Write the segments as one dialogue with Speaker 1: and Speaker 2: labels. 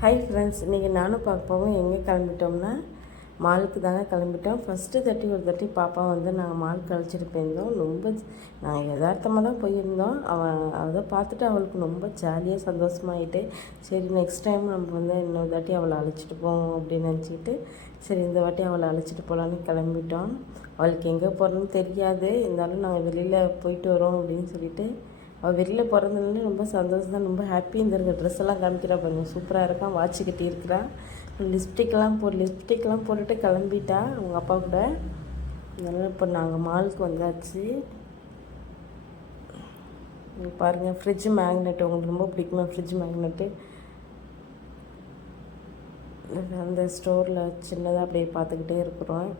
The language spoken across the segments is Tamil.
Speaker 1: ஹாய் ஃப்ரெண்ட்ஸ் இன்றைக்கி நானும் பாப்பாவும் எங்கே கிளம்பிட்டோம்னா மாலுக்கு தாங்க கிளம்பிட்டோம். ஃபஸ்ட்டு தட்டி ஒரு தட்டி பாப்பா வந்து நாங்கள் மாலுக்கு அழைச்சிட்டு போயிருந்தோம். ரொம்ப நாங்கள் யதார்த்தமாக தான் போயிருந்தோம். அவன் அதை பார்த்துட்டு அவளுக்கு ரொம்ப ஜாலியாக சந்தோஷமாயிட்டு சரி நெக்ஸ்ட் டைம் நம்ம வந்து இன்னொரு தாட்டி அவளை அழைச்சிட்டு போவோம் அப்படின்னு நினச்சிக்கிட்டு சரி இந்த வாட்டி அவளை அழைச்சிட்டு போகலான்னு கிளம்பிட்டோம். அவளுக்கு எங்கே போகிறோன்னு தெரியாது. இருந்தாலும் நாங்கள் வெளியில் போயிட்டு வரோம் அப்படின்னு சொல்லிட்டு அவள் வெளியில் பிறந்ததுனால ரொம்ப சந்தோஷம் தான் ரொம்ப ஹாப்பி இந்த இருக்க ட்ரெஸ் எல்லாம் காமிக்கிறா பாருங்க. சூப்பராக இருக்கான் வாட்ச் கட்டி இருக்கிறா லிப்ஸ்டிக்லாம் போ லிப்ஸ்டிக்லாம் போட்டுட்டு கிளம்பிட்டா அவங்க அப்பா கூட. அதனால் இப்போ நாங்கள் மாலுக்கு வந்தாச்சு. பாருங்கள் ஃப்ரிட்ஜ் மேக்னெட் உங்களுக்கு ரொம்ப பிடிக்குமா ஃப்ரிட்ஜ் மேக்னெட்டு அந்த ஸ்டோரில் சின்னதாக அப்படியே பார்த்துக்கிட்டே இருக்கிறோம்.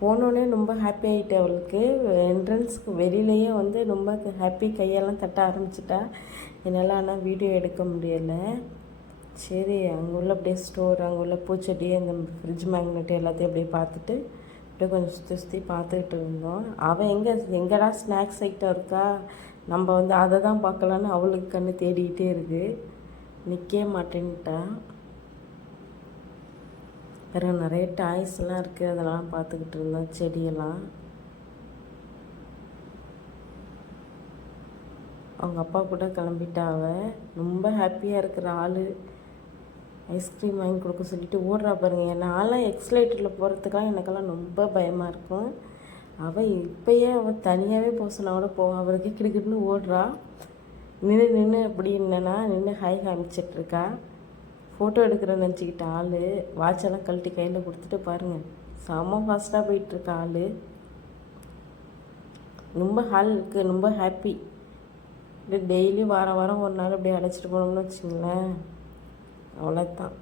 Speaker 1: போனோடனே ரொம்ப ஹாப்பி ஆகிட்டு அவளுக்கு. என்ட்ரன்ஸ்க்கு வெளியிலேயே வந்து ரொம்ப ஹாப்பி கையெல்லாம் தட்ட ஆரம்பிச்சிட்டா. என்னால் ஆனால் வீடியோ எடுக்க முடியலை. சரி அங்கே உள்ள அப்படியே ஸ்டோர் அங்கே உள்ள பூச்செடி அந்த ஃப்ரிட்ஜ் மேக்னெட் எல்லாத்தையும் அப்படியே பார்த்துட்டு அப்படியே கொஞ்சம் சுற்றி சுற்றி பார்த்துக்கிட்டு இருந்தோம். அவள் எங்கே எங்கடா ஸ்நாக்ஸ் ஐட்டம் இருக்கா? நம்ம வந்து அதை தான் பார்க்கலான்னு அவளுக்கு கண்ணு தேடிக்கிட்டே இருக்குது நிற்கவே மாட்டேன்ட்டான் வேறு நிறைய டாய்ஸ்லாம் இருக்குது அதெல்லாம் பார்த்துக்கிட்டு இருந்தோம். செடியெல்லாம். அவங்க அப்பா கூட கிளம்பிட்டா ரொம்ப ஹாப்பியாக இருக்கிற ஆள். ஐஸ்கிரீம் வாங்கி கொடுக்க சொல்லிட்டு ஓடுறா பாருங்க. நான்லாம் எக்ஸ்லேட்டரில் போகிறதுக்கெலாம் எனக்கெல்லாம் ரொம்ப பயமாக இருக்கும். அவள் இப்போயே அவள் தனியாகவே போக சொன்னா கூட போவான் அவருக்கு கிடுக்கிட்டுன்னு ஓடுறா. நின்று நின்று அப்படி என்னன்னா நின்று ஹாய் காமிச்சிட்ருக்கா ஃபோட்டோ எடுக்கிறேன்னு நினச்சிக்கிட்ட ஆள் வாட்செல்லாம் கழட்டி கையில் கொடுத்துட்டு பாருங்கள் செம்ம ஃபாஸ்ட்டாக போயிட்டுருக்க ஆள். ரொம்ப ஹாலுக்கு ரொம்ப ஹாப்பி இப்படி டெய்லி வாரம் வாரம் ஒரு நாள் அப்படியே அழைச்சிட்டு போனோம்னு வச்சுங்களேன். அவ்வளோதான்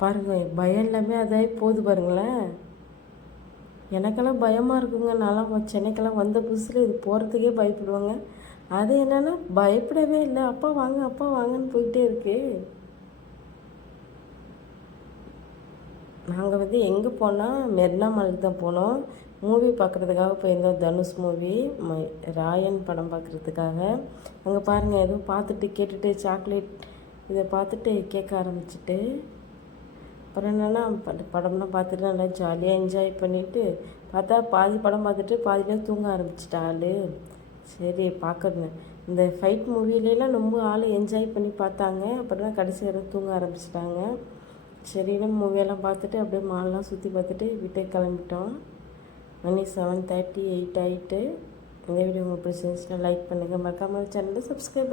Speaker 1: பாருங்க பயம் எல்லாமே அதாகி போகுது பாருங்களேன். எனக்கெல்லாம் பயமாக இருக்குங்க. நான்லாம் சென்னைக்கெல்லாம் வந்த புதுசில் இது போகிறதுக்கே பயப்படுவாங்க. அது என்னென்னா பயப்படவே இல்லை. அப்பா வாங்க அப்பா வாங்கன்னு போயிட்டே இருக்கு. நாங்கள் வந்து எங்கே போனால் மெர்னா மாலுக்கு தான் போனோம். மூவி பார்க்குறதுக்காக போயிருந்தோம் தனுஷ் மூவி ராயன் படம் பார்க்குறதுக்காக அங்கே பாருங்கள் எதுவும் பார்த்துட்டு கேட்டுட்டு சாக்லேட் இதை பார்த்துட்டு கேட்க ஆரம்பிச்சிட்டு அப்புறம் என்னென்னா படம்லாம் பார்த்துட்டு நல்லா ஜாலியாக என்ஜாய் பண்ணிவிட்டு பார்த்தா பாதி படம் பார்த்துட்டு பாதியில் தூங்க ஆரம்பிச்சிட்டா ஆள். சரி பார்க்குறேங்க இந்த ஃபைட் மூவிலலாம் ரொம்ப ஆள் என்ஜாய் பண்ணி பார்த்தாங்க அப்புறம் தான் கடைசி வரை தூங்க ஆரம்பிச்சிட்டாங்க. சரின்னு மூவியெல்லாம் பார்த்துட்டு அப்படியே மாலெலாம் சுற்றி பார்த்துட்டு வீட்டுக்கு கிளம்பிட்டோம். மணி செவன் தேர்ட்டி எயிட் ஆகிட்டு இந்த வீடியோ உங்களுக்கு பிடிச்சிருந்துச்சுன்னா லைக் பண்ணுங்கள் மறக்காமல் சேனலை சப்ஸ்கிரைப்